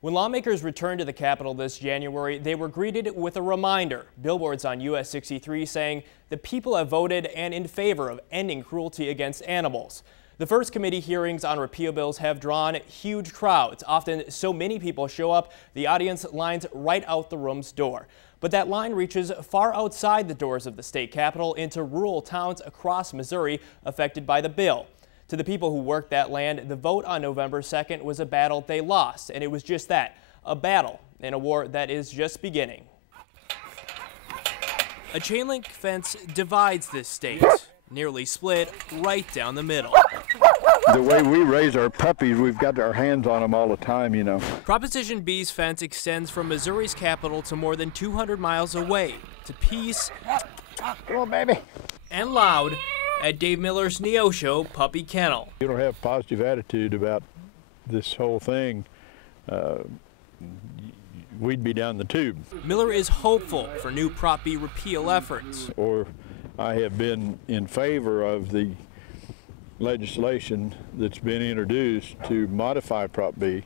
When lawmakers returned to the Capitol this January, they were greeted with a reminder. Billboards on US 63 saying the people have voted and in favor of ending cruelty against animals. The first committee hearings on repeal bills have drawn huge crowds. Often so many people show up, the audience lines right out the room's door. But that line reaches far outside the doors of the state capitol into rural towns across Missouri affected by the bill. To the people who work that land, the vote on November 2nd was a battle they lost, and it was just that, a battle in a war that is just beginning. A chain link fence divides this state, nearly split right down the middle. The way we raise our puppies, we've got our hands on them all the time, you know. Proposition B's fence extends from Missouri's capital to more than 200 miles away, to peace Come on, baby. and loud at Dave Miller's Neosho Puppy Kennel. You don't have a positive attitude about this whole thing, we'd be down the tube. Miller is hopeful for new Prop B repeal efforts. Or I have been in favor of the legislation that's been introduced to modify Prop B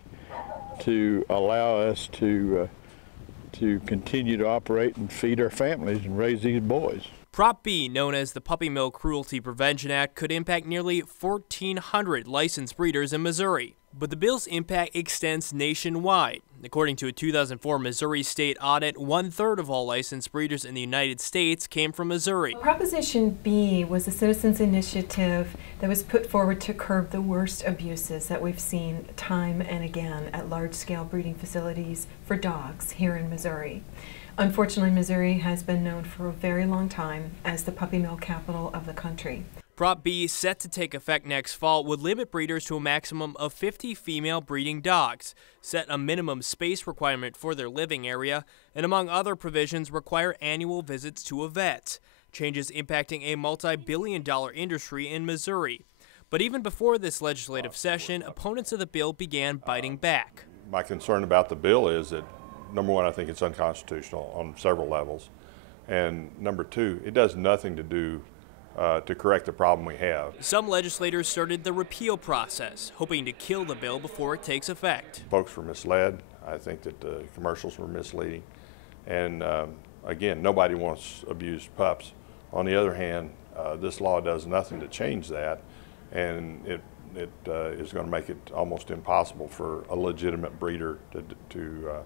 to allow us to continue to operate and feed our families and raise these boys. Prop B, known as the Puppy Mill Cruelty Prevention Act, could impact nearly 1,400 licensed breeders in Missouri. But the bill's impact extends nationwide. According to a 2004 Missouri state audit, 1/3 of all licensed breeders in the United States came from Missouri. Proposition B was a citizens' initiative that was put forward to curb the worst abuses that we've seen time and again at large-scale breeding facilities for dogs here in Missouri. Unfortunately, Missouri has been known for a very long time as the puppy mill capital of the country. Prop B, set to take effect next fall, would limit breeders to a maximum of 50 female breeding dogs, set a minimum space requirement for their living area, and among other provisions require annual visits to a vet. Changes impacting a multi-billion-dollar industry in Missouri. But even before this legislative session, opponents of the bill began biting back. My concern about the bill is that, number one, I think it's unconstitutional on several levels. And number two, it does nothing to do to correct the problem we have. Some legislators started the repeal process, hoping to kill the bill before it takes effect. Folks were misled. I think that the commercials were misleading. And again, nobody wants abused pups. On the other hand, this law does nothing to change that, and it is going to make it almost impossible for a legitimate breeder to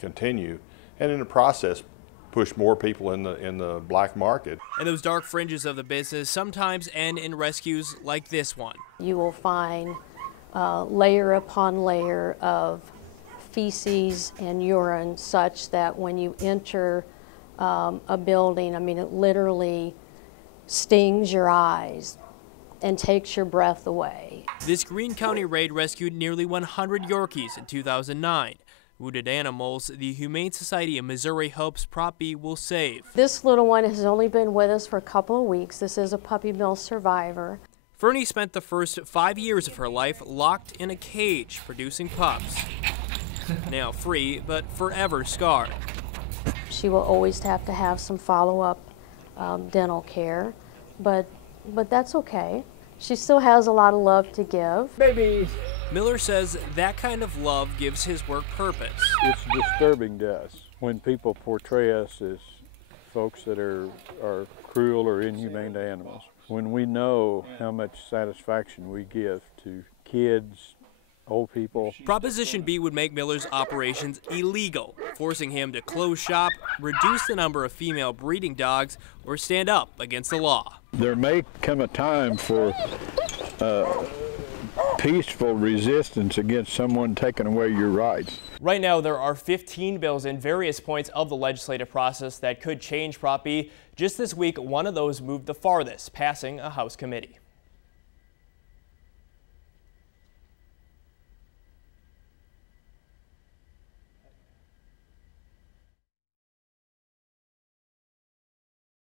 continue, and in the process push more people in the black market. And those dark fringes of the business sometimes end in rescues like this one. You will find layer upon layer of feces and urine such that when you enter a building, I mean, it literally stings your eyes and takes your breath away. This Greene County raid rescued nearly 100 Yorkies in 2009. Wounded animals the Humane Society of Missouri hopes Prop B will save. This little one has only been with us for a couple of weeks. This is a puppy mill survivor. Fernie spent the first 5 years of her life locked in a cage producing pups. Now free, but forever scarred. She will always have to have some follow-up dental care, but that's okay. She still has a lot of love to give. Baby! Miller says that kind of love gives his work purpose. It's disturbing to us when people portray us as folks that are cruel or inhumane to animals. When we know how much satisfaction we give to kids, old people. Proposition B would make Miller's operations illegal, forcing him to close shop, reduce the number of female breeding dogs, or stand up against the law. There may come a time for peaceful resistance against someone taking away your rights. Right now, there are 15 bills in various points of the legislative process that could change Prop B. Just this week, one of those moved the farthest, passing a House committee.